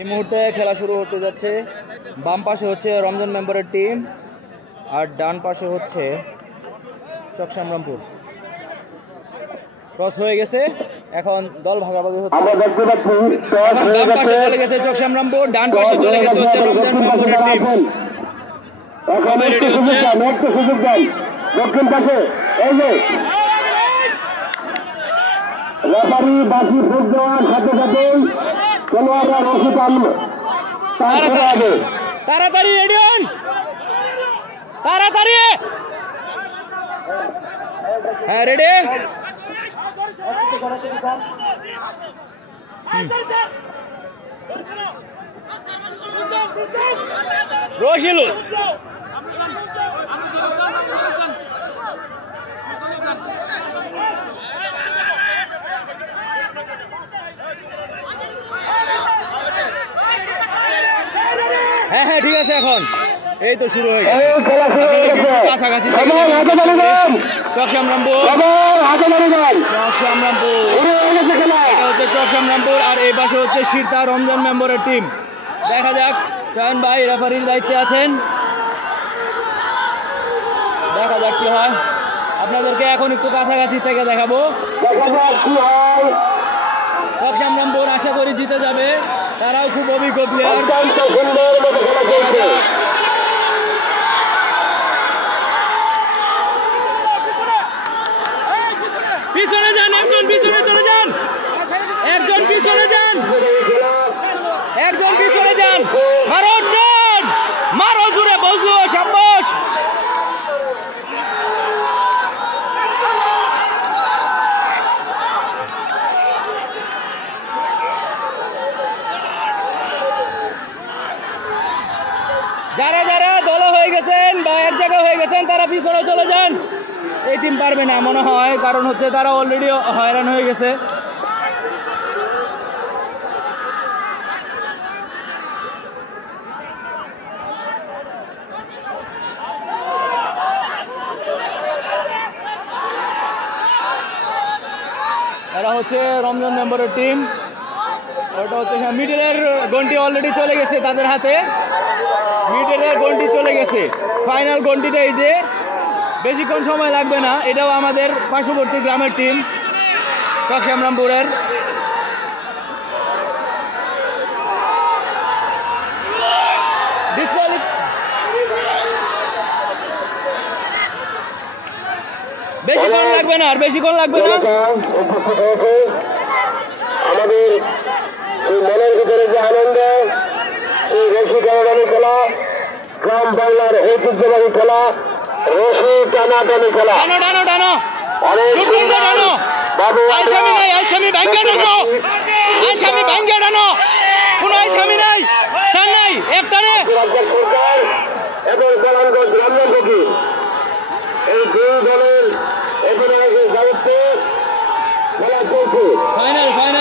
এই মুহূর্তে খেলা শুরু হতে যাচ্ছে। বাম পাশে হচ্ছে রমজান মেম্বারের টিম আর ডান পাশে হচ্ছে চকসামরামপুর। টস হয়ে গেছে, এখন দল ভাগাভাগি হচ্ছে। আমরা দেখতে পাচ্ছি বাম পাশে চলে গেছে চকসামরামপুর, ডান পাশে চলে গেছে হচ্ছে রমজান মেম্বারের টিম। এখন একটু সুযোগ দেন দক্ষিণ পাশে। এই যে রেফারি বাসি ফুট দেওয়ার সাথে সাথেই খেলোয়াড়রা রশি টানবে। তাড়াতাড়ি রেডি হন, তাড়াতাড়ি। হ্যাঁ রেডি। রশিলু হ্যাঁ হ্যাঁ ঠিক আছে। এখন এই তো শুরু হয়ে গেছে, কাছাকাছি চকসামরামপুর, এটা হচ্ছে চকসামরামপুর আর এই পাশে হচ্ছে সিরতা রমজান মেম্বারের টিম। দেখা যাক, চয়ন ভাই রেফারির দায়িত্বে আছেন, দেখা যাক কি হয়। আপনাদেরকে এখন একটু কাছাকাছি থেকে দেখাবো। চকসামরামপুর আশা করি জিতে যাবে, তারাও খুব অভিজ্ঞ প্লেয়ার। পিছনে যান, একজন পিছনে চলে যান, একজন পিছনে যান, একজন পিছনে যান। মারো ডান, মারো জুড়ে, বজলু শাবাশ। যারা যারা দল হয়ে গেছেন বা এক জায়গায় হয়ে গেছেন তারা পিছনে চলে যান। এই টিম পারবে না মনে হয়, কারণ হচ্ছে তারা অলরেডি হয়রান হয়ে গেছে। এরা হচ্ছে রমজান মেম্বারের টিম। ওটা হচ্ছে মিডলের গন্টি অলরেডি চলে গেছে তাদের হাতে, মিডলের গন্টি চলে গেছে। ফাইনাল গন্টিটা এই যে, বেশিক্ষণ সময় লাগবে না। এটাও আমাদের পার্শ্ববর্তী গ্রামের টিম চকসামরামপুরের। বেশিক্ষণ লাগবে না, আর বেশিক্ষণ লাগবে না। আমাদের এই মনের ভিতরে যে আনন্দ, এই রশি টানাটানি খেলা, গ্রাম বাংলার ঐতিহ্যবাহী খেলা, রশি টানাটানি খেলা। টানো টানো টানো, টানো বাবু, আলসামি নাই, আলসামি ভাঙ্গা টানো, আলসামি ভাঙ্গা টানো, কোনো আলসামি নাই, সার নাই, একটানে। রাজ্যের সরকার এবং গোলামগঞ্জ রমজান ফকির, এই দুই দলের এখানে দায়িত্বে খেলা চলছে। Final final